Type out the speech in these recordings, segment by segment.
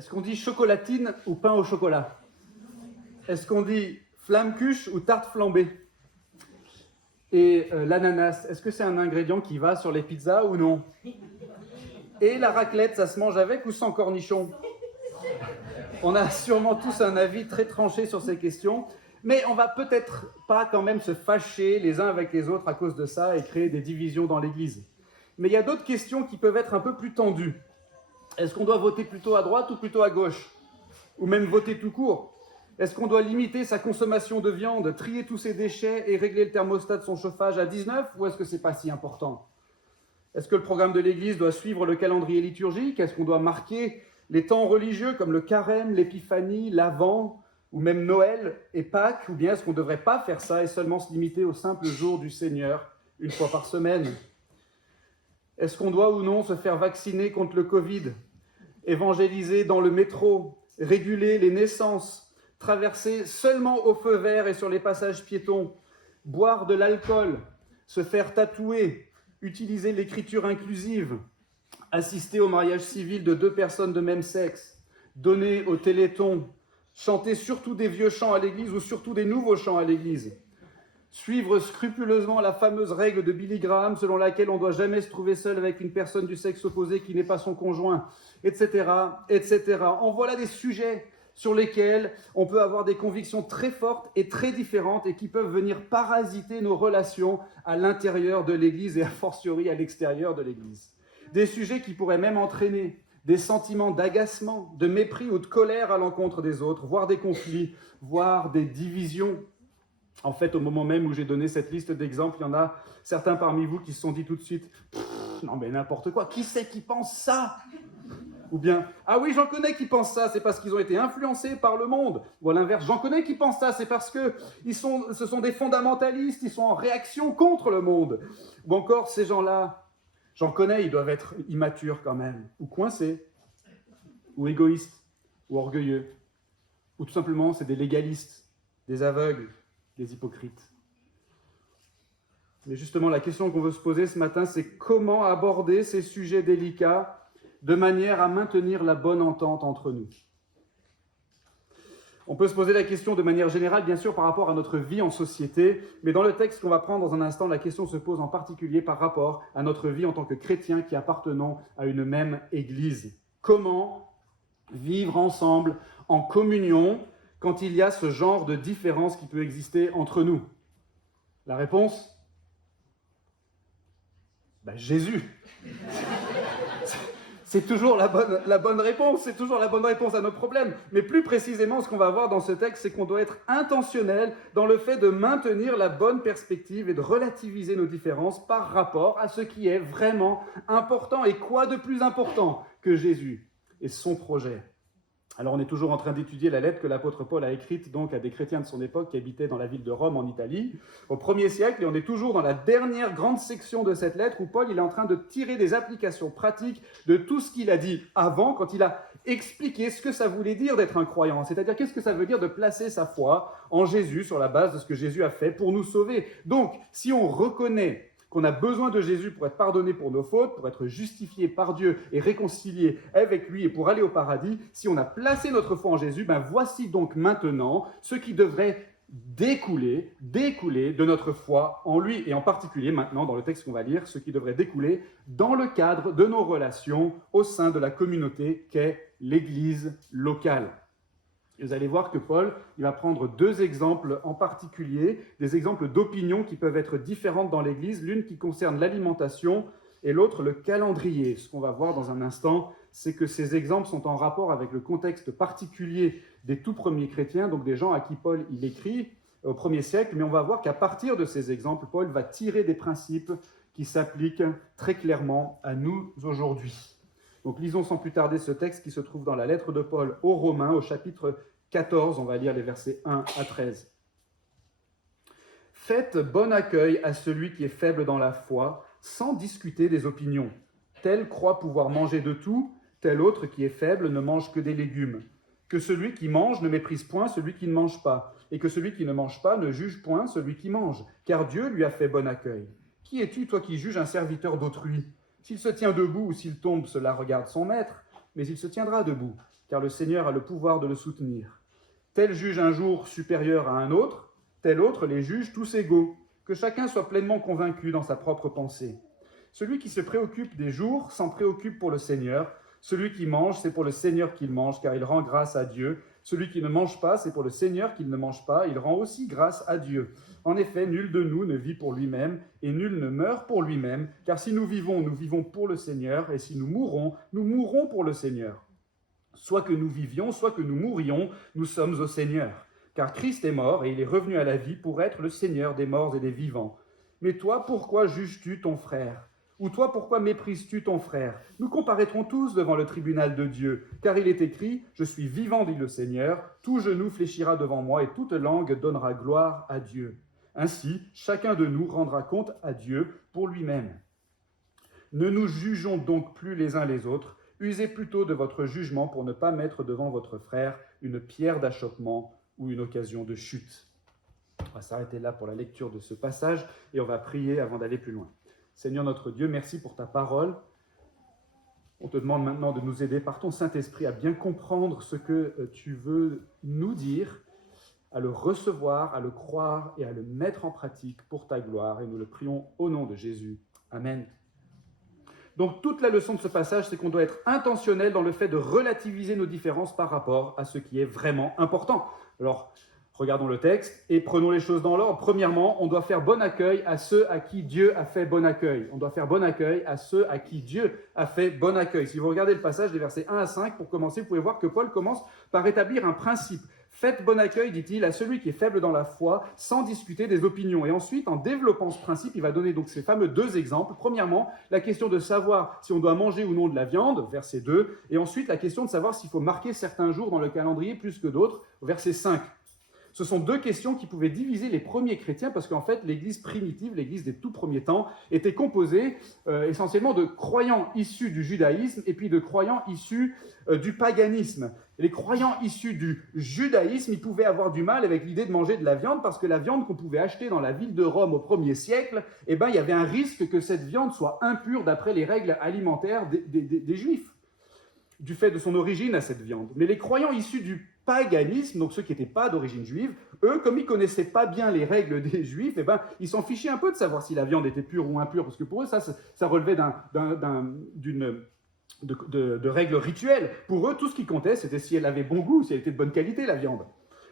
Est-ce qu'on dit chocolatine ou pain au chocolat? Est-ce qu'on dit flamme-cuche ou tarte flambée? Et l'ananas, est-ce que c'est un ingrédient qui va sur les pizzas ou non? Et la raclette, ça se mange avec ou sans cornichons? On a sûrement tous un avis très tranché sur ces questions, mais on va peut-être pas quand même se fâcher les uns avec les autres à cause de ça et créer des divisions dans l'Église. Mais il y a d'autres questions qui peuvent être un peu plus tendues. Est-ce qu'on doit voter plutôt à droite ou plutôt à gauche? Ou même voter tout court? Est-ce qu'on doit limiter sa consommation de viande, trier tous ses déchets et régler le thermostat de son chauffage à 19, ou est-ce que c'est pas si important? Est-ce que le programme de l'Église doit suivre le calendrier liturgique? Est-ce qu'on doit marquer les temps religieux comme le carême, l'épiphanie, l'Avent, ou même Noël et Pâques? Ou bien est-ce qu'on ne devrait pas faire ça et seulement se limiter au simple jour du Seigneur, une fois par semaine? Est-ce qu'on doit ou non se faire vacciner contre le Covid, évangéliser dans le métro, réguler les naissances, traverser seulement au feu vert et sur les passages piétons, boire de l'alcool, se faire tatouer, utiliser l'écriture inclusive, assister au mariage civil de 2 personnes de même sexe, donner au téléthon, chanter surtout des vieux chants à l'église ou surtout des nouveaux chants à l'église, suivre scrupuleusement la fameuse règle de Billy Graham selon laquelle on ne doit jamais se trouver seul avec une personne du sexe opposé qui n'est pas son conjoint, etc., etc. En voilà des sujets sur lesquels on peut avoir des convictions très fortes et très différentes et qui peuvent venir parasiter nos relations à l'intérieur de l'Église et a fortiori à l'extérieur de l'Église. Des sujets qui pourraient même entraîner des sentiments d'agacement, de mépris ou de colère à l'encontre des autres, voire des conflits, voire des divisions. En fait, au moment même où j'ai donné cette liste d'exemples, il y en a certains parmi vous qui se sont dit tout de suite « Non mais n'importe quoi, qui c'est qui pense ça ?» Ou bien « Ah oui, j'en connais qui pensent ça, c'est parce qu'ils ont été influencés par le monde. » Ou à l'inverse, « J'en connais qui pensent ça, c'est parce que ce sont des fondamentalistes, ils sont en réaction contre le monde. » Ou encore, ces gens-là, j'en connais, ils doivent être immatures quand même, ou coincés, ou égoïstes, ou orgueilleux, ou tout simplement, c'est des légalistes, des aveugles, des hypocrites. Mais justement, la question qu'on veut se poser ce matin, c'est comment aborder ces sujets délicats de manière à maintenir la bonne entente entre nous. On peut se poser la question de manière générale, bien sûr, par rapport à notre vie en société, mais dans le texte qu'on va prendre dans un instant, la question se pose en particulier par rapport à notre vie en tant que chrétiens qui appartenons à une même Église. Comment vivre ensemble en communion quand il y a ce genre de différence qui peut exister entre nous? La réponse? Jésus. C'est toujours la bonne réponse, c'est toujours la bonne réponse à nos problèmes. Mais plus précisément, ce qu'on va voir dans ce texte, c'est qu'on doit être intentionnel dans le fait de maintenir la bonne perspective et de relativiser nos différences par rapport à ce qui est vraiment important. Et quoi de plus important que Jésus et son projet? Alors on est toujours en train d'étudier la lettre que l'apôtre Paul a écrite donc à des chrétiens de son époque qui habitaient dans la ville de Rome en Italie au 1er siècle, et on est toujours dans la dernière grande section de cette lettre où Paul il est en train de tirer des applications pratiques de tout ce qu'il a dit avant quand il a expliqué ce que ça voulait dire d'être un croyant, c'est-à-dire qu'est-ce que ça veut dire de placer sa foi en Jésus sur la base de ce que Jésus a fait pour nous sauver. Donc si on reconnaît qu'on a besoin de Jésus pour être pardonné pour nos fautes, pour être justifié par Dieu et réconcilié avec lui et pour aller au paradis, si on a placé notre foi en Jésus, voici donc maintenant ce qui devrait découler de notre foi en lui, et en particulier maintenant dans le texte qu'on va lire, ce qui devrait découler dans le cadre de nos relations au sein de la communauté qu'est l'Église locale. Et vous allez voir que Paul il va prendre 2 exemples en particulier, des exemples d'opinions qui peuvent être différentes dans l'Église, l'une qui concerne l'alimentation et l'autre le calendrier. Ce qu'on va voir dans un instant, c'est que ces exemples sont en rapport avec le contexte particulier des tout premiers chrétiens, donc des gens à qui Paul il écrit au 1er siècle, mais on va voir qu'à partir de ces exemples, Paul va tirer des principes qui s'appliquent très clairement à nous aujourd'hui. Donc lisons sans plus tarder ce texte qui se trouve dans la lettre de Paul aux Romains, au chapitre 14, on va lire les versets 1 à 13. « Faites bon accueil à celui qui est faible dans la foi, sans discuter des opinions. Tel croit pouvoir manger de tout, tel autre qui est faible ne mange que des légumes. Que celui qui mange ne méprise point celui qui ne mange pas, et que celui qui ne mange pas ne juge point celui qui mange, car Dieu lui a fait bon accueil. Qui es-tu, toi qui juges un serviteur d'autrui ? S'il se tient debout ou s'il tombe, cela regarde son maître, mais il se tiendra debout. car le Seigneur a le pouvoir de le soutenir. Tel juge un jour supérieur à un autre, tel autre les juge tous égaux, que chacun soit pleinement convaincu dans sa propre pensée. Celui qui se préoccupe des jours s'en préoccupe pour le Seigneur. Celui qui mange, c'est pour le Seigneur qu'il mange, car il rend grâce à Dieu. Celui qui ne mange pas, c'est pour le Seigneur qu'il ne mange pas, il rend aussi grâce à Dieu. En effet, nul de nous ne vit pour lui-même, et nul ne meurt pour lui-même, car si nous vivons pour le Seigneur, et si nous mourrons pour le Seigneur. Soit que nous vivions, soit que nous mourions, nous sommes au Seigneur. Car Christ est mort, et il est revenu à la vie pour être le Seigneur des morts et des vivants. Mais toi, pourquoi juges-tu ton frère ? Ou toi, pourquoi méprises-tu ton frère ? Nous comparaîtrons tous devant le tribunal de Dieu, car il est écrit « Je suis vivant, dit le Seigneur, tout genou fléchira devant moi et toute langue donnera gloire à Dieu. » Ainsi, chacun de nous rendra compte à Dieu pour lui-même. Ne nous jugeons donc plus les uns les autres, usez plutôt de votre jugement pour ne pas mettre devant votre frère une pierre d'achoppement ou une occasion de chute. On va s'arrêter là pour la lecture de ce passage et on va prier avant d'aller plus loin. Seigneur notre Dieu, merci pour ta parole. On te demande maintenant de nous aider par ton Saint-Esprit à bien comprendre ce que tu veux nous dire, à le recevoir, à le croire et à le mettre en pratique pour ta gloire. Et nous le prions au nom de Jésus. Amen. Donc toute la leçon de ce passage, c'est qu'on doit être intentionnel dans le fait de relativiser nos différences par rapport à ce qui est vraiment important. Alors, regardons le texte et prenons les choses dans l'ordre. Premièrement, on doit faire bon accueil à ceux à qui Dieu a fait bon accueil. On doit faire bon accueil à ceux à qui Dieu a fait bon accueil. Si vous regardez le passage des versets 1 à 5, pour commencer, vous pouvez voir que Paul commence par établir un principe. Faites bon accueil, dit-il, à celui qui est faible dans la foi, sans discuter des opinions. Et ensuite, en développant ce principe, il va donner donc ces fameux deux exemples. Premièrement, la question de savoir si on doit manger ou non de la viande, verset 2. Et ensuite, la question de savoir s'il faut marquer certains jours dans le calendrier plus que d'autres, verset 5. Ce sont deux questions qui pouvaient diviser les premiers chrétiens parce qu'en fait, l'Église primitive, l'Église des tout premiers temps, était composée essentiellement de croyants issus du judaïsme et puis de croyants issus du paganisme. Les croyants issus du judaïsme, ils pouvaient avoir du mal avec l'idée de manger de la viande parce que la viande qu'on pouvait acheter dans la ville de Rome au 1er siècle, eh ben, il y avait un risque que cette viande soit impure d'après les règles alimentaires des Juifs, du fait de son origine à cette viande. Mais les croyants issus du paganisme, donc ceux qui n'étaient pas d'origine juive, eux, comme ils ne connaissaient pas bien les règles des Juifs, eh ben, ils s'en fichaient un peu de savoir si la viande était pure ou impure, parce que pour eux, ça relevait de règles rituelles. Pour eux, tout ce qui comptait, c'était si elle avait bon goût, si elle était de bonne qualité, la viande.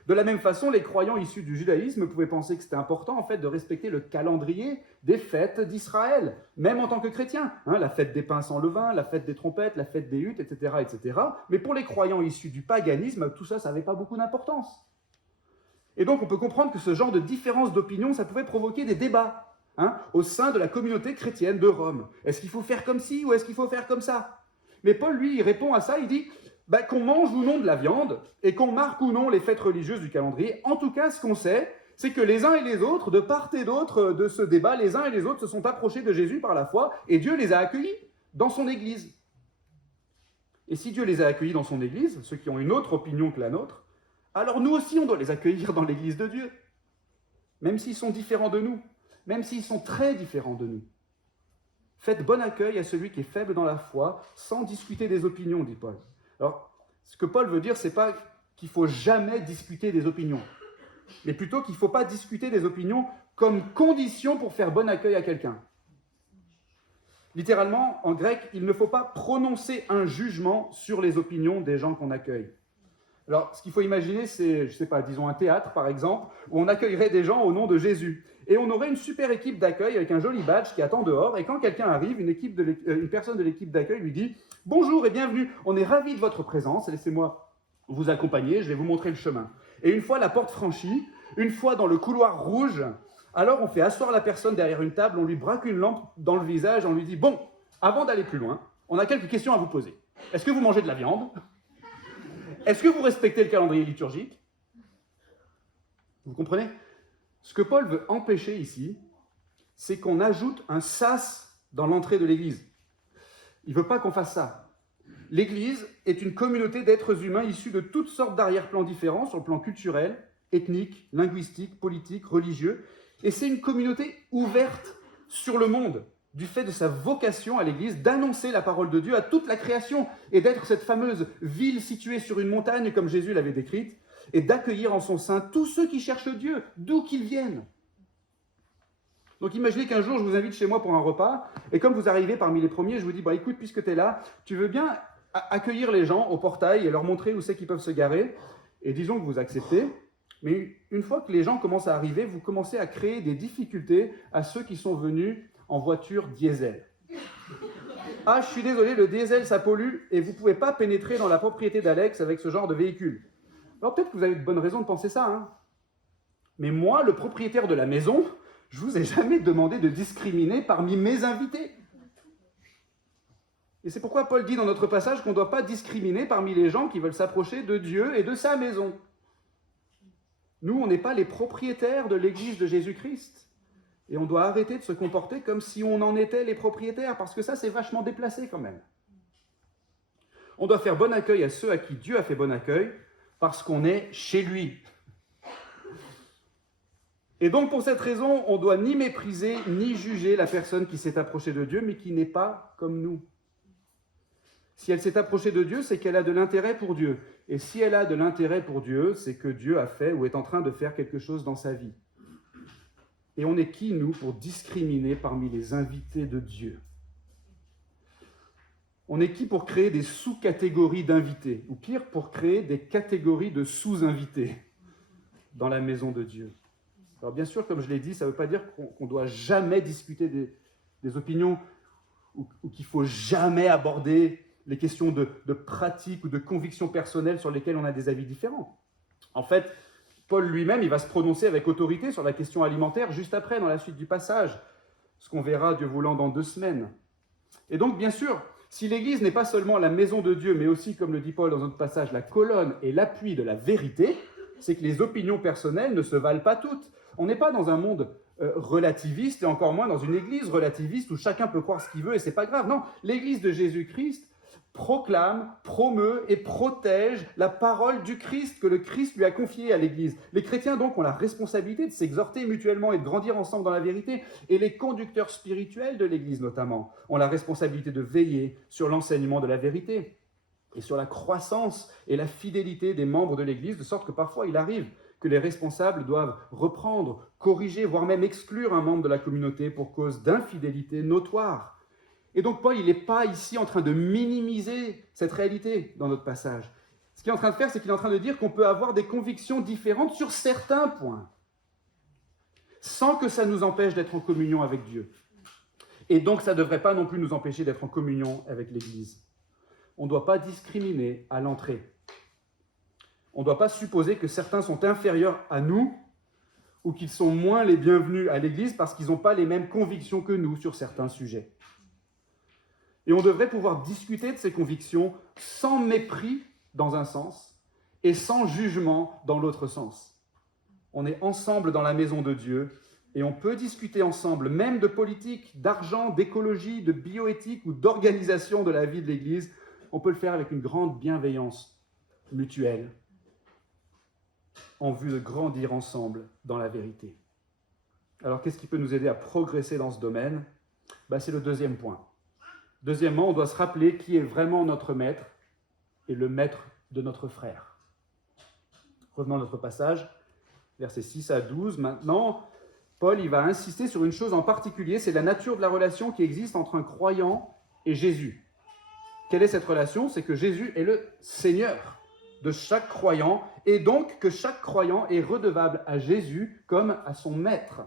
De la même façon, les croyants issus du judaïsme pouvaient penser que c'était important en fait de respecter le calendrier des fêtes d'Israël, même en tant que chrétiens. La fête des pains sans levain, la fête des trompettes, la fête des huttes, etc., etc. Mais pour les croyants issus du paganisme, tout ça, ça n'avait pas beaucoup d'importance. Et donc, on peut comprendre que ce genre de différence d'opinion, ça pouvait provoquer des débats au sein de la communauté chrétienne de Rome. Est-ce qu'il faut faire comme ci ou est-ce qu'il faut faire comme ça ? Mais Paul, lui, il répond à ça, il dit qu'on mange ou non de la viande et qu'on marque ou non les fêtes religieuses du calendrier. En tout cas, ce qu'on sait, c'est que les uns et les autres, de part et d'autre de ce débat, les uns et les autres se sont approchés de Jésus par la foi et Dieu les a accueillis dans son Église. Et si Dieu les a accueillis dans son Église, ceux qui ont une autre opinion que la nôtre, alors nous aussi on doit les accueillir dans l'Église de Dieu, même s'ils sont différents de nous, même s'ils sont très différents de nous. Faites bon accueil à celui qui est faible dans la foi, sans discuter des opinions, dit Paul. Alors, ce que Paul veut dire, c'est pas qu'il faut jamais discuter des opinions, mais plutôt qu'il ne faut pas discuter des opinions comme condition pour faire bon accueil à quelqu'un. Littéralement, en grec, il ne faut pas prononcer un jugement sur les opinions des gens qu'on accueille. Alors, ce qu'il faut imaginer, c'est, je ne sais pas, disons un théâtre, par exemple, où on accueillerait des gens au nom de Jésus. Et on aurait une super équipe d'accueil avec un joli badge qui attend dehors. Et quand quelqu'un arrive, une personne de l'équipe d'accueil lui dit « Bonjour et bienvenue, on est ravis de votre présence, laissez-moi vous accompagner, je vais vous montrer le chemin. » Et une fois la porte franchie, une fois dans le couloir rouge, alors on fait asseoir la personne derrière une table, on lui braque une lampe dans le visage, on lui dit « Bon, avant d'aller plus loin, on a quelques questions à vous poser. Est-ce que vous mangez de la viande ? Est-ce que vous respectez le calendrier liturgique ? » Vous comprenez ? Ce que Paul veut empêcher ici, c'est qu'on ajoute un sas dans l'entrée de l'Église. Il ne veut pas qu'on fasse ça. L'Église est une communauté d'êtres humains issus de toutes sortes d'arrière-plans différents sur le plan culturel, ethnique, linguistique, politique, religieux. Et c'est une communauté ouverte sur le monde, du fait de sa vocation à l'Église d'annoncer la parole de Dieu à toute la création et d'être cette fameuse ville située sur une montagne comme Jésus l'avait décrite et d'accueillir en son sein tous ceux qui cherchent Dieu, d'où qu'ils viennent. Donc imaginez qu'un jour je vous invite chez moi pour un repas et comme vous arrivez parmi les premiers, je vous dis écoute, puisque tu es là, tu veux bien accueillir les gens au portail et leur montrer où c'est qu'ils peuvent se garer et disons que vous acceptez. Mais une fois que les gens commencent à arriver, vous commencez à créer des difficultés à ceux qui sont venus en voiture diesel. Ah, je suis désolé, le diesel, ça pollue et vous ne pouvez pas pénétrer dans la propriété d'Alex avec ce genre de véhicule. Alors peut-être que vous avez de bonnes raisons de penser ça, hein. Mais moi, le propriétaire de la maison, je ne vous ai jamais demandé de discriminer parmi mes invités. Et c'est pourquoi Paul dit dans notre passage qu'on ne doit pas discriminer parmi les gens qui veulent s'approcher de Dieu et de sa maison. Nous, on n'est pas les propriétaires de l'Église de Jésus-Christ. Et on doit arrêter de se comporter comme si on en était les propriétaires, parce que ça, c'est vachement déplacé quand même. On doit faire bon accueil à ceux à qui Dieu a fait bon accueil, parce qu'on est chez lui. Et donc, pour cette raison, on ne doit ni mépriser, ni juger la personne qui s'est approchée de Dieu, mais qui n'est pas comme nous. Si elle s'est approchée de Dieu, c'est qu'elle a de l'intérêt pour Dieu. Et si elle a de l'intérêt pour Dieu, c'est que Dieu a fait ou est en train de faire quelque chose dans sa vie. Et on est qui, nous, pour discriminer parmi les invités de Dieu? On est qui pour créer des sous-catégories d'invités? Ou pire, pour créer des catégories de sous-invités dans la maison de Dieu? Alors bien sûr, comme je l'ai dit, ça ne veut pas dire qu'on ne doit jamais discuter des opinions ou qu'il ne faut jamais aborder les questions de pratique ou de conviction personnelle sur lesquelles on a des avis différents. En fait, Paul lui-même, il va se prononcer avec autorité sur la question alimentaire juste après, dans la suite du passage, ce qu'on verra, Dieu voulant, dans 2 semaines. Et donc, bien sûr, si l'Église n'est pas seulement la maison de Dieu, mais aussi, comme le dit Paul dans notre passage, la colonne et l'appui de la vérité, c'est que les opinions personnelles ne se valent pas toutes. On n'est pas dans un monde relativiste, et encore moins dans une Église relativiste où chacun peut croire ce qu'il veut et c'est pas grave. Non, l'Église de Jésus-Christ proclame, promeut et protège la parole du Christ que le Christ lui a confiée à l'Église. Les chrétiens donc ont la responsabilité de s'exhorter mutuellement et de grandir ensemble dans la vérité, et les conducteurs spirituels de l'Église notamment ont la responsabilité de veiller sur l'enseignement de la vérité et sur la croissance et la fidélité des membres de l'Église, de sorte que parfois il arrive que les responsables doivent reprendre, corriger, voire même exclure un membre de la communauté pour cause d'infidélité notoire. Et donc Paul, il n'est pas ici en train de minimiser cette réalité dans notre passage. Ce qu'il est en train de faire, c'est qu'il est en train de dire qu'on peut avoir des convictions différentes sur certains points, sans que ça nous empêche d'être en communion avec Dieu. Et donc ça ne devrait pas non plus nous empêcher d'être en communion avec l'Église. On ne doit pas discriminer à l'entrée. On ne doit pas supposer que certains sont inférieurs à nous ou qu'ils sont moins les bienvenus à l'Église parce qu'ils n'ont pas les mêmes convictions que nous sur certains sujets. Et on devrait pouvoir discuter de ces convictions sans mépris dans un sens et sans jugement dans l'autre sens. On est ensemble dans la maison de Dieu et on peut discuter ensemble même de politique, d'argent, d'écologie, de bioéthique ou d'organisation de la vie de l'Église. On peut le faire avec une grande bienveillance mutuelle en vue de grandir ensemble dans la vérité. Alors, qu'est-ce qui peut nous aider à progresser dans ce domaine? C'est le deuxième point. Deuxièmement, on doit se rappeler qui est vraiment notre maître et le maître de notre frère. Revenons à notre passage, versets 6 à 12. Maintenant, Paul il va insister sur une chose en particulier, c'est la nature de la relation qui existe entre un croyant et Jésus. Quelle est cette relation? C'est que Jésus est le Seigneur de chaque croyant, et donc que chaque croyant est redevable à Jésus comme à son maître.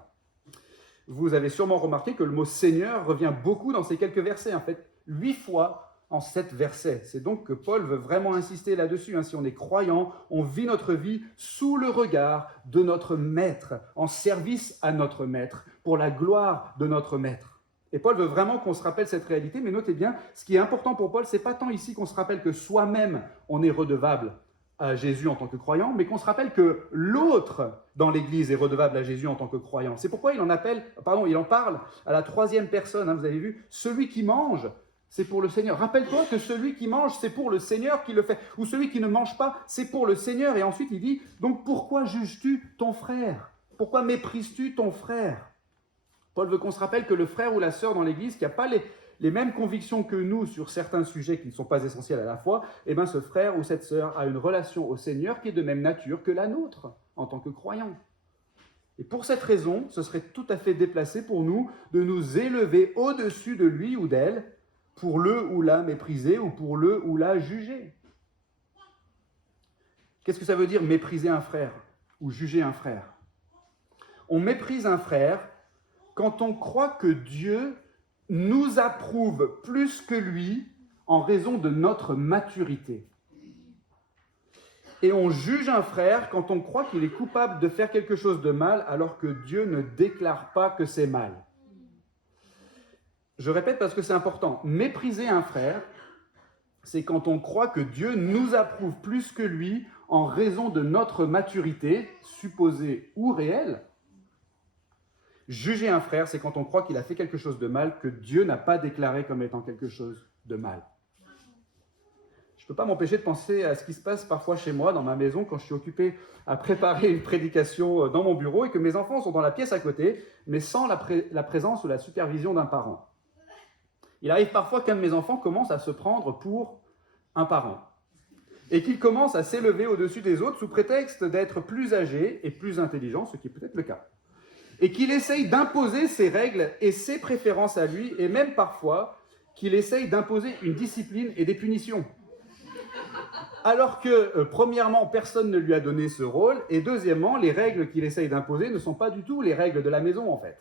Vous avez sûrement remarqué que le mot « Seigneur » revient beaucoup dans ces quelques versets, en fait, 8 fois en 7 versets. C'est donc que Paul veut vraiment insister là-dessus. Si on est croyant, on vit notre vie sous le regard de notre maître, en service à notre maître, pour la gloire de notre maître. Et Paul veut vraiment qu'on se rappelle cette réalité, mais notez bien, ce qui est important pour Paul, ce n'est pas tant ici qu'on se rappelle que soi-même, on est redevable à Jésus en tant que croyant, mais qu'on se rappelle que l'autre dans l'Église est redevable à Jésus en tant que croyant. C'est pourquoi il en parle à la 3e personne, vous avez vu, celui qui mange, c'est pour le Seigneur. Rappelle-toi que celui qui mange, c'est pour le Seigneur qui le fait, ou celui qui ne mange pas, c'est pour le Seigneur. Et ensuite il dit, donc pourquoi juges-tu ton frère? Pourquoi méprises-tu ton frère? Paul veut qu'on se rappelle que le frère ou la sœur dans l'Église qui n'a pas les mêmes convictions que nous sur certains sujets qui ne sont pas essentiels à la foi, eh bien ce frère ou cette sœur a une relation au Seigneur qui est de même nature que la nôtre en tant que croyants. Et pour cette raison, ce serait tout à fait déplacé pour nous de nous élever au-dessus de lui ou d'elle pour le ou la mépriser ou pour le ou la juger. Qu'est-ce que ça veut dire mépriser un frère ou juger un frère? On méprise un frère quand on croit que Dieu nous approuve plus que lui en raison de notre maturité. Et on juge un frère quand on croit qu'il est coupable de faire quelque chose de mal alors que Dieu ne déclare pas que c'est mal. Je répète parce que c'est important. Mépriser un frère, c'est quand on croit que Dieu nous approuve plus que lui en raison de notre maturité, supposée ou réelle. Juger un frère, c'est quand on croit qu'il a fait quelque chose de mal que Dieu n'a pas déclaré comme étant quelque chose de mal. Je ne peux pas m'empêcher de penser à ce qui se passe parfois chez moi, dans ma maison, quand je suis occupé à préparer une prédication dans mon bureau et que mes enfants sont dans la pièce à côté, mais sans la présence ou la supervision d'un parent. Il arrive parfois qu'un de mes enfants commence à se prendre pour un parent et qu'il commence à s'élever au-dessus des autres sous prétexte d'être plus âgé et plus intelligent, ce qui est peut-être le cas, et qu'il essaye d'imposer ses règles et ses préférences à lui, et même parfois qu'il essaye d'imposer une discipline et des punitions. Alors que, premièrement, personne ne lui a donné ce rôle, et deuxièmement, les règles qu'il essaye d'imposer ne sont pas du tout les règles de la maison, en fait.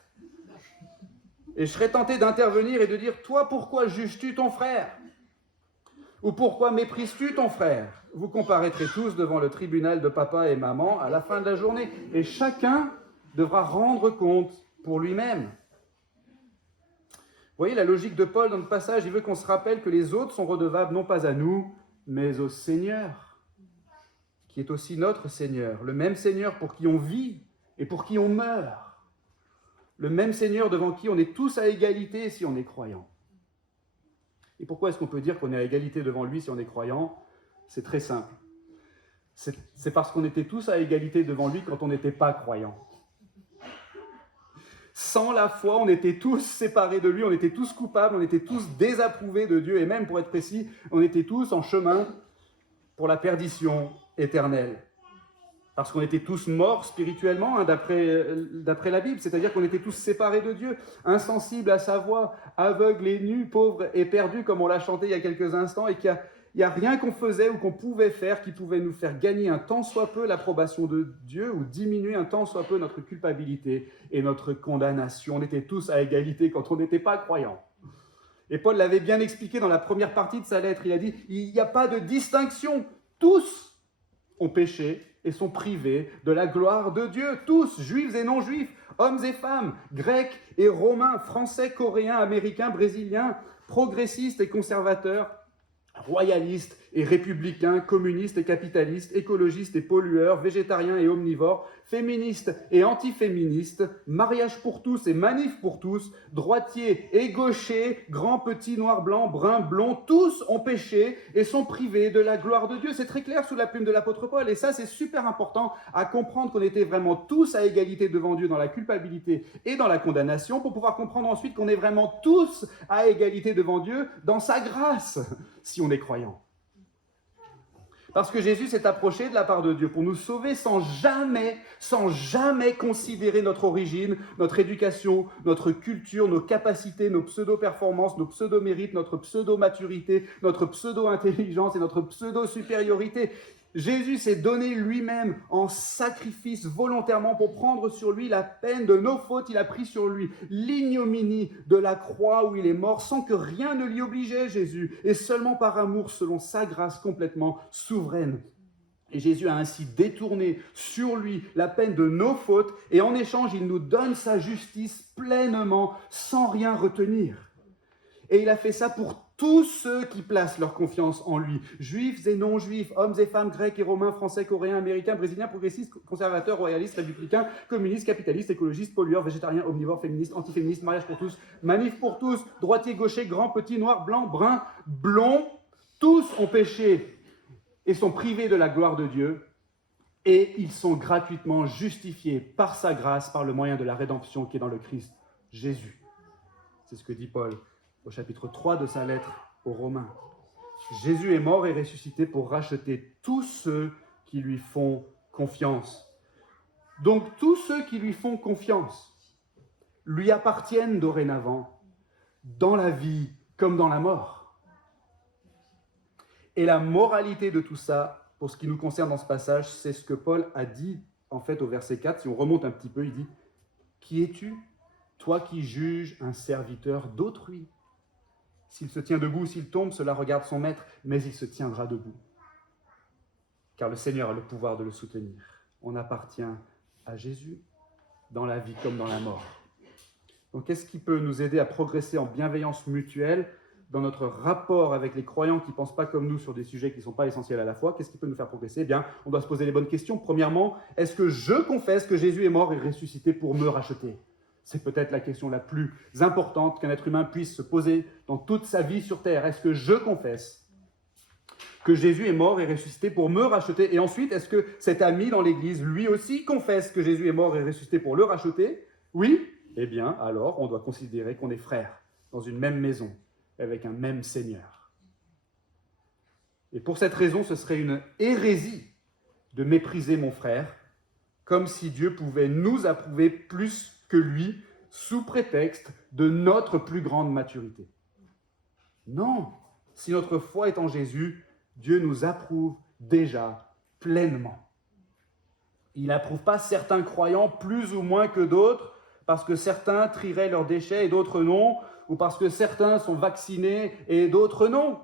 Et je serais tenté d'intervenir et de dire « Toi, pourquoi juges-tu ton frère ? Ou pourquoi méprises-tu ton frère ? Vous comparaîtrez tous devant le tribunal de papa et maman à la fin de la journée, et chacun devra rendre compte pour lui-même. » Vous voyez la logique de Paul dans le passage, il veut qu'on se rappelle que les autres sont redevables non pas à nous, mais au Seigneur, qui est aussi notre Seigneur, le même Seigneur pour qui on vit et pour qui on meurt, le même Seigneur devant qui on est tous à égalité si on est croyant. Et pourquoi est-ce qu'on peut dire qu'on est à égalité devant lui si on est croyant? C'est très simple. C'est parce qu'on était tous à égalité devant lui quand on n'était pas croyant. Sans la foi, on était tous séparés de lui, on était tous coupables, on était tous désapprouvés de Dieu, et même, pour être précis, on était tous en chemin pour la perdition éternelle. Parce qu'on était tous morts spirituellement, d'après la Bible, c'est-à-dire qu'on était tous séparés de Dieu, insensibles à sa voix, aveugles et nus, pauvres et perdus, comme on l'a chanté il y a quelques instants, et qu'il n'y a rien qu'on faisait ou qu'on pouvait faire qui pouvait nous faire gagner un tant soit peu l'approbation de Dieu ou diminuer un tant soit peu notre culpabilité et notre condamnation. On était tous à égalité quand on n'était pas croyants. Et Paul l'avait bien expliqué dans la première partie de sa lettre. Il a dit, il n'y a pas de distinction. Tous ont péché et sont privés de la gloire de Dieu. Tous, juifs et non-juifs, hommes et femmes, grecs et romains, français, coréens, américains, brésiliens, progressistes et conservateurs, royalistes et républicains, communistes et capitalistes, écologistes et pollueurs, végétariens et omnivores, féministes et antiféministes, mariage pour tous et manif pour tous, droitiers et gauchers, grands, petits, noirs, blancs, bruns, blonds, tous ont péché et sont privés de la gloire de Dieu. C'est très clair sous la plume de l'apôtre Paul, et ça c'est super important à comprendre qu'on était vraiment tous à égalité devant Dieu dans la culpabilité et dans la condamnation, pour pouvoir comprendre ensuite qu'on est vraiment tous à égalité devant Dieu dans sa grâce, si on est croyant. Parce que Jésus s'est approché de la part de Dieu pour nous sauver sans jamais considérer notre origine, notre éducation, notre culture, nos capacités, nos pseudo-performances, nos pseudo-mérites, notre pseudo-maturité, notre pseudo-intelligence et notre pseudo-supériorité. Jésus s'est donné lui-même en sacrifice volontairement pour prendre sur lui la peine de nos fautes. Il a pris sur lui l'ignominie de la croix où il est mort sans que rien ne l'y obligeait, Jésus, et seulement par amour selon sa grâce complètement souveraine. Et Jésus a ainsi détourné sur lui la peine de nos fautes et en échange, il nous donne sa justice pleinement sans rien retenir. Et il a fait ça pour tous ceux qui placent leur confiance en lui, juifs et non-juifs, hommes et femmes, grecs et romains, français, coréens, américains, brésiliens, progressistes, conservateurs, royalistes, républicains, communistes, capitalistes, écologistes, pollueurs, végétariens, omnivores, féministes, antiféministes, mariage pour tous, manif pour tous, droitiers, gauchers, grands, petits, noirs, blancs, bruns, blonds, tous ont péché et sont privés de la gloire de Dieu, et ils sont gratuitement justifiés par sa grâce, par le moyen de la rédemption qui est dans le Christ Jésus. C'est ce que dit Paul au chapitre 3 de sa lettre aux Romains. Jésus est mort et ressuscité pour racheter tous ceux qui lui font confiance. Donc tous ceux qui lui font confiance lui appartiennent dorénavant, dans la vie comme dans la mort. Et la moralité de tout ça, pour ce qui nous concerne dans ce passage, c'est ce que Paul a dit en fait au verset 4. Si on remonte un petit peu, il dit « Qui es-tu, toi qui juges un serviteur d'autrui ? S'il se tient debout ou s'il tombe, cela regarde son maître, mais il se tiendra debout. Car le Seigneur a le pouvoir de le soutenir. On appartient à Jésus, dans la vie comme dans la mort. » Donc, qu'est-ce qui peut nous aider à progresser en bienveillance mutuelle dans notre rapport avec les croyants qui ne pensent pas comme nous sur des sujets qui ne sont pas essentiels à la foi? Qu'est-ce qui peut nous faire progresser? Eh bien, on doit se poser les bonnes questions. Premièrement, est-ce que je confesse que Jésus est mort et ressuscité pour me racheter? C'est peut-être la question la plus importante qu'un être humain puisse se poser dans toute sa vie sur terre. Est-ce que je confesse que Jésus est mort et ressuscité pour me racheter? Et ensuite, est-ce que cet ami dans l'église, lui aussi, confesse que Jésus est mort et ressuscité pour le racheter? Oui? Eh bien, alors, on doit considérer qu'on est frères dans une même maison, avec un même Seigneur. Et pour cette raison, ce serait une hérésie de mépriser mon frère, comme si Dieu pouvait nous approuver plus que lui, sous prétexte de notre plus grande maturité. Non, si notre foi est en Jésus, Dieu nous approuve déjà pleinement. Il n'approuve pas certains croyants plus ou moins que d'autres, parce que certains trieraient leurs déchets et d'autres non, ou parce que certains sont vaccinés et d'autres non.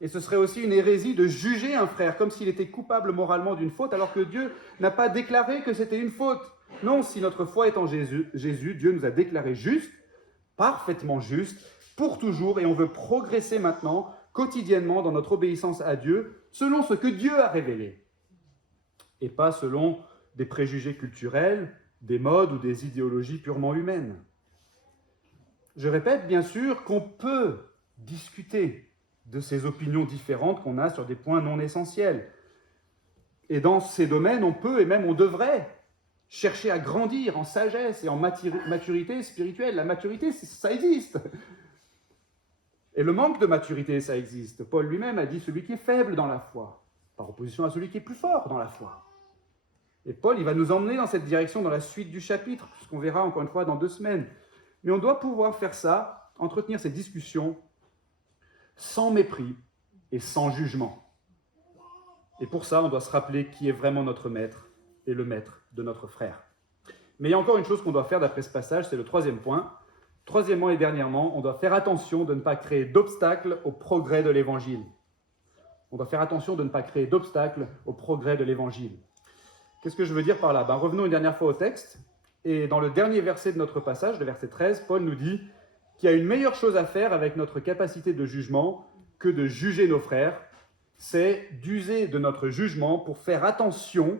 Et ce serait aussi une hérésie de juger un frère comme s'il était coupable moralement d'une faute, alors que Dieu n'a pas déclaré que c'était une faute. Non, si notre foi est en Jésus, Dieu nous a déclaré juste, parfaitement juste, pour toujours, et on veut progresser maintenant, quotidiennement, dans notre obéissance à Dieu, selon ce que Dieu a révélé, et pas selon des préjugés culturels, des modes ou des idéologies purement humaines. Je répète, bien sûr, qu'on peut discuter de ces opinions différentes qu'on a sur des points non essentiels. Et dans ces domaines, on peut et même on devrait chercher à grandir en sagesse et en maturité spirituelle. La maturité, ça existe. Et le manque de maturité, ça existe. Paul lui-même a dit celui qui est faible dans la foi, par opposition à celui qui est plus fort dans la foi. Et Paul, il va nous emmener dans cette direction dans la suite du chapitre, ce qu'on verra encore une fois dans 2 semaines. Mais on doit pouvoir faire ça, entretenir ces discussions sans mépris et sans jugement. Et pour ça, on doit se rappeler qui est vraiment notre maître et le maître de notre frère. Mais il y a encore une chose qu'on doit faire d'après ce passage, c'est le 3e point. Troisièmement et dernièrement, on doit faire attention de ne pas créer d'obstacles au progrès de l'Évangile. On doit faire attention de ne pas créer d'obstacles au progrès de l'Évangile. Qu'est-ce que je veux dire par là? Revenons une dernière fois au texte. Et dans le dernier verset de notre passage, le verset 13, Paul nous dit qu'il y a une meilleure chose à faire avec notre capacité de jugement que de juger nos frères, c'est d'user de notre jugement pour faire attention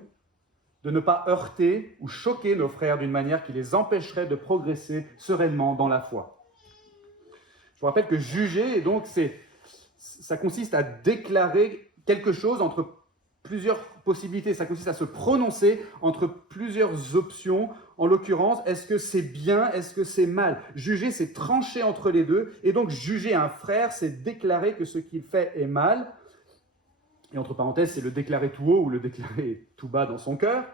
de ne pas heurter ou choquer nos frères d'une manière qui les empêcherait de progresser sereinement dans la foi. Je vous rappelle que juger, et donc, ça consiste à déclarer quelque chose entre plusieurs possibilités, ça consiste à se prononcer entre plusieurs options. En l'occurrence, est-ce que c'est bien, est-ce que c'est mal? Juger, c'est trancher entre les deux, et donc juger un frère, c'est déclarer que ce qu'il fait est mal. Et entre parenthèses, c'est le déclarer tout haut ou le déclarer tout bas dans son cœur.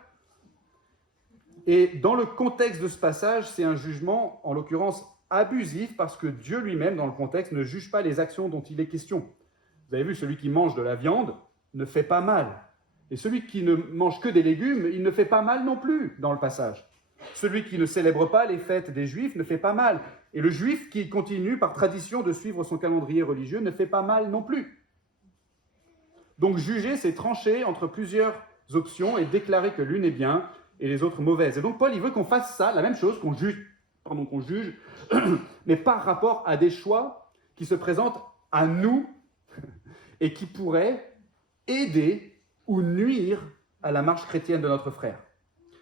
Et dans le contexte de ce passage, c'est un jugement, en l'occurrence, abusif, parce que Dieu lui-même, dans le contexte, ne juge pas les actions dont il est question. Vous avez vu, celui qui mange de la viande ne fait pas mal. Et celui qui ne mange que des légumes, il ne fait pas mal non plus dans le passage. Celui qui ne célèbre pas les fêtes des Juifs ne fait pas mal. Et le Juif qui continue par tradition de suivre son calendrier religieux ne fait pas mal non plus. Donc juger, c'est trancher entre plusieurs options et déclarer que l'une est bien et les autres mauvaises. Et donc Paul, il veut qu'on fasse ça, la même chose, qu'on juge, mais par rapport à des choix qui se présentent à nous et qui pourraient aider ou nuire à la marche chrétienne de notre frère.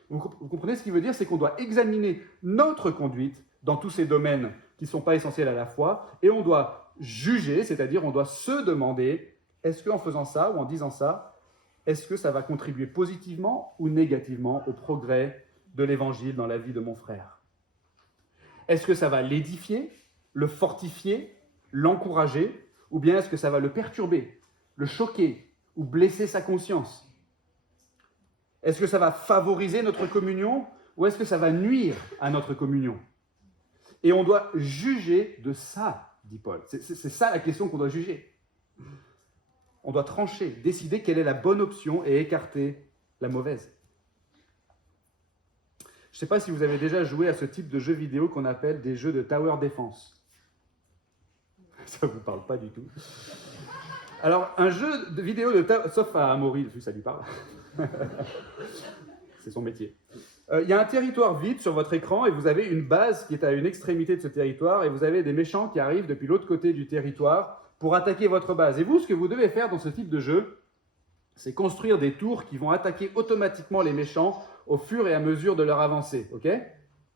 Vous comprenez ce qu'il veut dire? C'est qu'on doit examiner notre conduite dans tous ces domaines qui ne sont pas essentiels à la foi, et on doit juger, c'est-à-dire on doit se demander, est-ce qu'en faisant ça ou en disant ça, est-ce que ça va contribuer positivement ou négativement au progrès de l'Évangile dans la vie de mon frère? Est-ce que ça va l'édifier, le fortifier, l'encourager, ou bien est-ce que ça va le perturber, le choquer ou blesser sa conscience? Est-ce que ça va favoriser notre communion ou est-ce que ça va nuire à notre communion? Et on doit juger de ça, dit Paul. C'est ça la question qu'on doit juger. On doit trancher, décider quelle est la bonne option et écarter la mauvaise. Je ne sais pas si vous avez déjà joué à ce type de jeux vidéo qu'on appelle des jeux de tower defense. Ça ne vous parle pas du tout. Alors, un jeu de vidéo de tower... Sauf à Amaury, ça lui parle. C'est son métier. Il y a un territoire vide sur votre écran et vous avez une base qui est à une extrémité de ce territoire et vous avez des méchants qui arrivent depuis l'autre côté du territoire pour attaquer votre base. Et vous, ce que vous devez faire dans ce type de jeu, c'est construire des tours qui vont attaquer automatiquement les méchants au fur et à mesure de leur avancée. Ok ?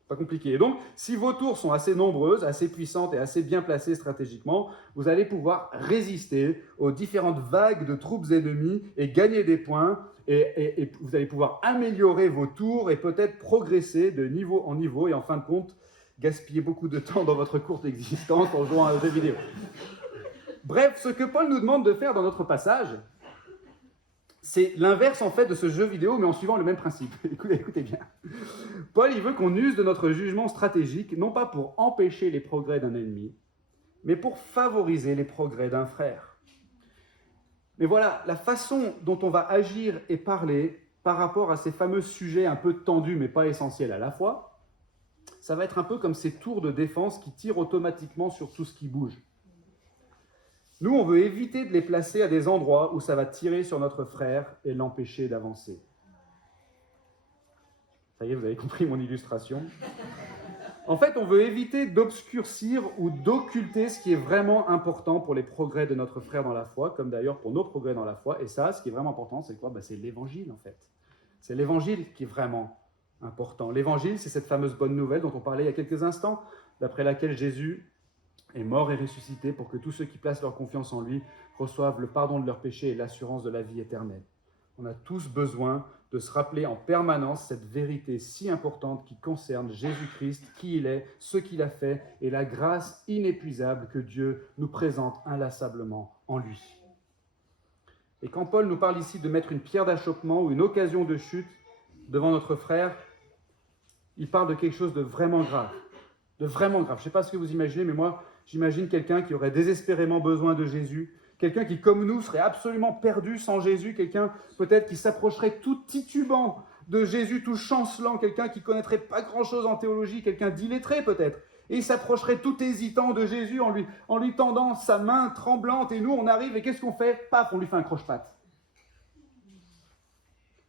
Pas compliqué. Et donc, si vos tours sont assez nombreuses, assez puissantes et assez bien placées stratégiquement, vous allez pouvoir résister aux différentes vagues de troupes ennemies et gagner des points. Et vous allez pouvoir améliorer vos tours et peut-être progresser de niveau en niveau et en fin de compte, gaspiller beaucoup de temps dans votre courte existence en jouant à un jeu vidéo. Bref, ce que Paul nous demande de faire dans notre passage, c'est l'inverse en fait de ce jeu vidéo, mais en suivant le même principe. Écoutez bien. Paul, il veut qu'on use de notre jugement stratégique, non pas pour empêcher les progrès d'un ennemi, mais pour favoriser les progrès d'un frère. Mais voilà, la façon dont on va agir et parler par rapport à ces fameux sujets un peu tendus, mais pas essentiels à la fois, ça va être un peu comme ces tours de défense qui tirent automatiquement sur tout ce qui bouge. Nous, on veut éviter de les placer à des endroits où ça va tirer sur notre frère et l'empêcher d'avancer. Ça y est, vous avez compris mon illustration. En fait, on veut éviter d'obscurcir ou d'occulter ce qui est vraiment important pour les progrès de notre frère dans la foi, comme d'ailleurs pour nos progrès dans la foi. Et ça, ce qui est vraiment important, c'est quoi ? C'est l'évangile, en fait. C'est l'évangile qui est vraiment important. L'évangile, c'est cette fameuse bonne nouvelle dont on parlait il y a quelques instants, d'après laquelle Jésus est mort et ressuscité pour que tous ceux qui placent leur confiance en lui reçoivent le pardon de leurs péchés et l'assurance de la vie éternelle. On a tous besoin de se rappeler en permanence cette vérité si importante qui concerne Jésus-Christ, qui il est, ce qu'il a fait et la grâce inépuisable que Dieu nous présente inlassablement en lui. Et quand Paul nous parle ici de mettre une pierre d'achoppement ou une occasion de chute devant notre frère, il parle de quelque chose de vraiment grave. De vraiment grave. Je ne sais pas ce que vous imaginez, mais moi, j'imagine quelqu'un qui aurait désespérément besoin de Jésus, quelqu'un qui, comme nous, serait absolument perdu sans Jésus, quelqu'un peut-être qui s'approcherait tout titubant de Jésus, tout chancelant, quelqu'un qui ne connaîtrait pas grand-chose en théologie, quelqu'un d'illettré peut-être, et il s'approcherait tout hésitant de Jésus en lui tendant sa main tremblante, et nous, on arrive, et qu'est-ce qu'on fait ? Paf, on lui fait un croche-patte.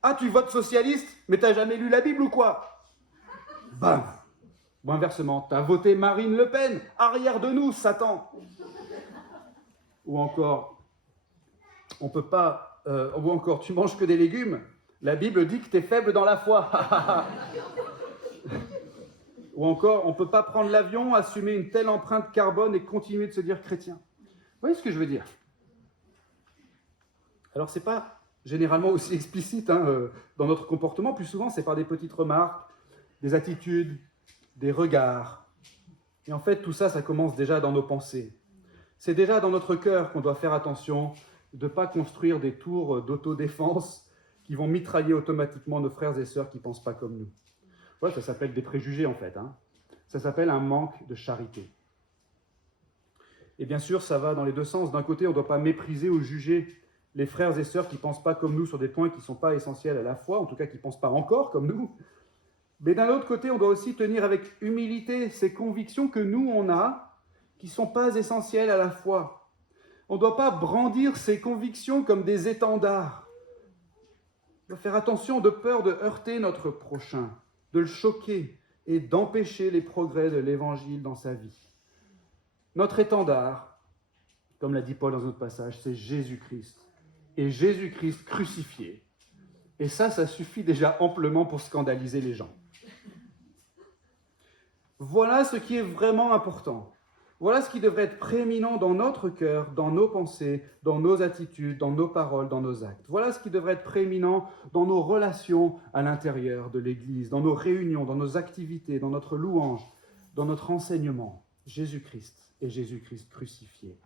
Ah, tu votes socialiste, mais t'as jamais lu la Bible ou quoi ? Bam ! Ou inversement, t'as voté Marine Le Pen, arrière de nous, Satan. Ou encore, on peut pas, ou encore, tu manges que des légumes, la Bible dit que t'es faible dans la foi. Ou encore, on peut pas prendre l'avion, assumer une telle empreinte carbone et continuer de se dire chrétien. Vous voyez ce que je veux dire ? Alors c'est pas généralement aussi explicite dans notre comportement, plus souvent c'est par des petites remarques, des attitudes, des regards. Et en fait, tout ça, ça commence déjà dans nos pensées. C'est déjà dans notre cœur qu'on doit faire attention de ne pas construire des tours d'autodéfense qui vont mitrailler automatiquement nos frères et sœurs qui ne pensent pas comme nous. Ouais, ça s'appelle des préjugés, en fait. Ça s'appelle un manque de charité. Et bien sûr, ça va dans les deux sens. D'un côté, on ne doit pas mépriser ou juger les frères et sœurs qui ne pensent pas comme nous sur des points qui ne sont pas essentiels à la foi, en tout cas qui ne pensent pas encore comme nous. Mais d'un autre côté, on doit aussi tenir avec humilité ces convictions que nous, on a, qui ne sont pas essentielles à la foi. On ne doit pas brandir ces convictions comme des étendards. On doit faire attention de peur de heurter notre prochain, de le choquer et d'empêcher les progrès de l'Évangile dans sa vie. Notre étendard, comme l'a dit Paul dans notre passage, c'est Jésus-Christ. Et Jésus-Christ crucifié. Et ça suffit déjà amplement pour scandaliser les gens. Voilà ce qui est vraiment important. Voilà ce qui devrait être prééminent dans notre cœur, dans nos pensées, dans nos attitudes, dans nos paroles, dans nos actes. Voilà ce qui devrait être prééminent dans nos relations à l'intérieur de l'Église, dans nos réunions, dans nos activités, dans notre louange, dans notre enseignement Jésus-Christ et Jésus-Christ crucifié.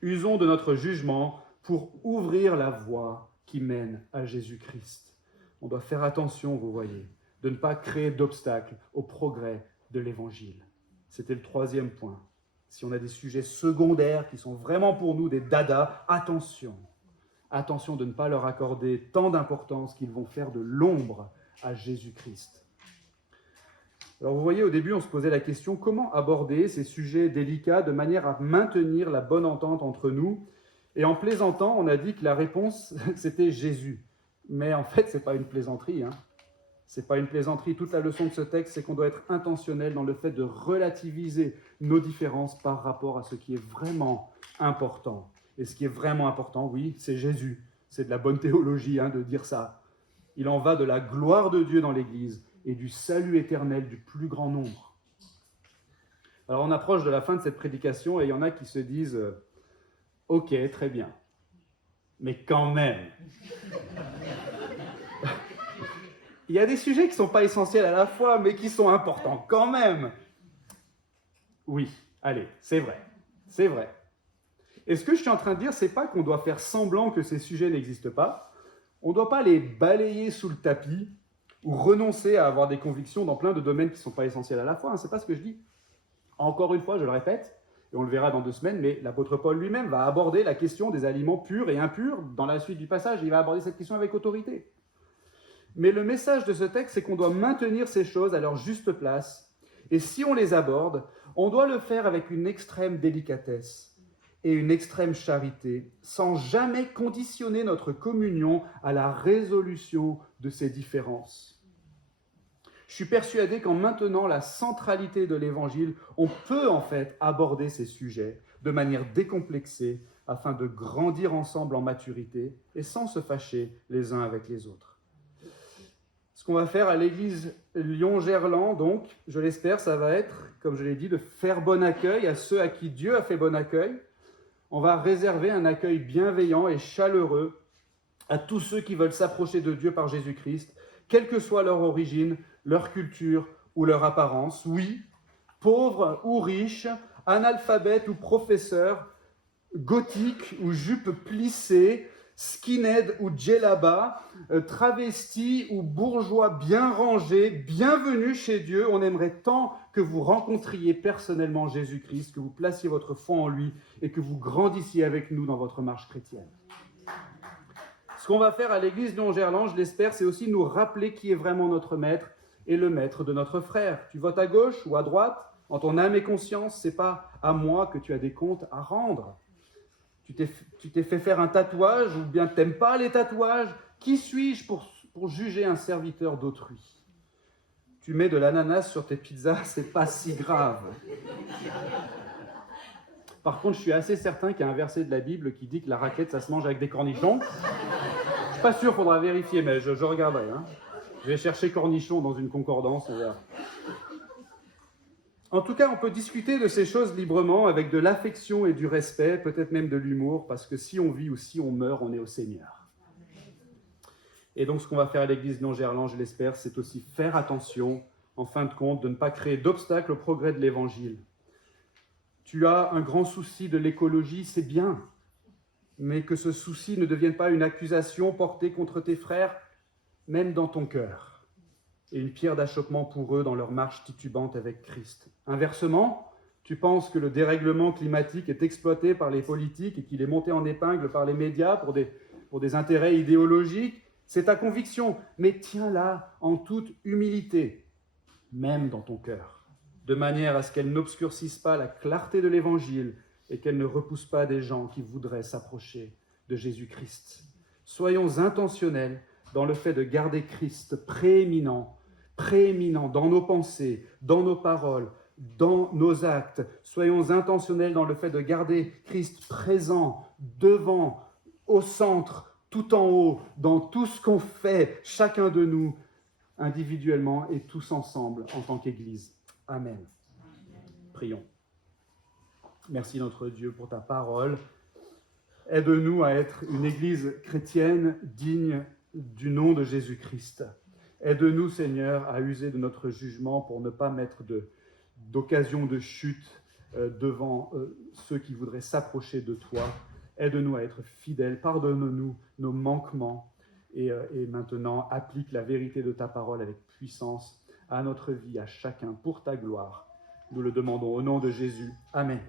Usons de notre jugement pour ouvrir la voie qui mène à Jésus-Christ. On doit faire attention, vous voyez, de ne pas créer d'obstacles au progrès de l'Évangile. C'était le troisième point. Si on a des sujets secondaires qui sont vraiment pour nous des dadas, attention. Attention de ne pas leur accorder tant d'importance qu'ils vont faire de l'ombre à Jésus-Christ. Alors vous voyez, au début, on se posait la question, comment aborder ces sujets délicats de manière à maintenir la bonne entente entre nous? Et en plaisantant, on a dit que la réponse, c'était Jésus. Mais en fait, ce n'est pas une plaisanterie. Ce n'est pas une plaisanterie. Toute la leçon de ce texte, c'est qu'on doit être intentionnel dans le fait de relativiser nos différences par rapport à ce qui est vraiment important. Et ce qui est vraiment important, oui, c'est Jésus. C'est de la bonne théologie de dire ça. Il en va de la gloire de Dieu dans l'Église et du salut éternel du plus grand nombre. Alors on approche de la fin de cette prédication et il y en a qui se disent « Ok, très bien, mais quand même ». Il y a des sujets qui ne sont pas essentiels à la fois, mais qui sont importants quand même. Oui, allez, c'est vrai, c'est vrai. Et ce que je suis en train de dire, ce n'est pas qu'on doit faire semblant que ces sujets n'existent pas. On ne doit pas les balayer sous le tapis ou renoncer à avoir des convictions dans plein de domaines qui ne sont pas essentiels à la fois. Ce n'est pas ce que je dis. Encore une fois, je le répète, et on le verra dans 2 semaines, mais l'apôtre Paul lui-même va aborder la question des aliments purs et impurs. Dans la suite du passage, il va aborder cette question avec autorité. Mais le message de ce texte, c'est qu'on doit maintenir ces choses à leur juste place. Et si on les aborde, on doit le faire avec une extrême délicatesse et une extrême charité, sans jamais conditionner notre communion à la résolution de ces différences. Je suis persuadé qu'en maintenant la centralité de l'Évangile, on peut en fait aborder ces sujets de manière décomplexée afin de grandir ensemble en maturité et sans se fâcher les uns avec les autres. Ce qu'on va faire à l'église Lyon-Gerland, donc, je l'espère, ça va être, comme je l'ai dit, de faire bon accueil à ceux à qui Dieu a fait bon accueil. On va réserver un accueil bienveillant et chaleureux à tous ceux qui veulent s'approcher de Dieu par Jésus-Christ, quelle que soit leur origine, leur culture ou leur apparence. Oui, pauvres ou riches, analphabètes ou professeurs, gothiques ou jupes plissées, skinhead ou djellaba, travesti ou bourgeois bien rangés, bienvenue chez Dieu. On aimerait tant que vous rencontriez personnellement Jésus-Christ, que vous placiez votre foi en lui et que vous grandissiez avec nous dans votre marche chrétienne. Ce qu'on va faire à l'église Lyon-Gerland, je l'espère, c'est aussi nous rappeler qui est vraiment notre maître et le maître de notre frère. Tu votes à gauche ou à droite, en ton âme et conscience, c'est pas à moi que tu as des comptes à rendre. Tu t'es fait faire un tatouage ou bien t'aimes pas les tatouages. Qui suis-je pour juger un serviteur d'autrui? Tu mets de l'ananas sur tes pizzas, c'est pas si grave. Par contre, je suis assez certain qu'il y a un verset de la Bible qui dit que la raclette, ça se mange avec des cornichons. Je suis pas sûr, il faudra vérifier, mais je regarderai. Je vais chercher cornichons dans une concordance, on verra. En tout cas, on peut discuter de ces choses librement avec de l'affection et du respect, peut-être même de l'humour, parce que si on vit ou si on meurt, on est au Seigneur. Et donc, ce qu'on va faire à l'église Lyon-Gerland, je l'espère, c'est aussi faire attention, en fin de compte, de ne pas créer d'obstacles au progrès de l'Évangile. Tu as un grand souci de l'écologie, c'est bien, mais que ce souci ne devienne pas une accusation portée contre tes frères, même dans ton cœur, et une pierre d'achoppement pour eux dans leur marche titubante avec Christ. Inversement, tu penses que le dérèglement climatique est exploité par les politiques et qu'il est monté en épingle par les médias pour des intérêts idéologiques, c'est ta conviction, mais tiens-la en toute humilité, même dans ton cœur, de manière à ce qu'elle n'obscurcisse pas la clarté de l'Évangile et qu'elle ne repousse pas des gens qui voudraient s'approcher de Jésus-Christ. Soyons intentionnels dans le fait de garder Christ prééminent dans nos pensées, dans nos paroles, dans nos actes. Soyons intentionnels dans le fait de garder Christ présent, devant, au centre, tout en haut, dans tout ce qu'on fait, chacun de nous, individuellement et tous ensemble en tant qu'Église. Amen. Prions. Merci notre Dieu pour ta parole. Aide-nous à être une Église chrétienne digne du nom de Jésus-Christ. Aide-nous, Seigneur, à user de notre jugement pour ne pas mettre d'occasions de chute devant ceux qui voudraient s'approcher de toi. Aide-nous à être fidèles, pardonne-nous nos manquements et maintenant applique la vérité de ta parole avec puissance à notre vie, à chacun, pour ta gloire. Nous le demandons au nom de Jésus. Amen.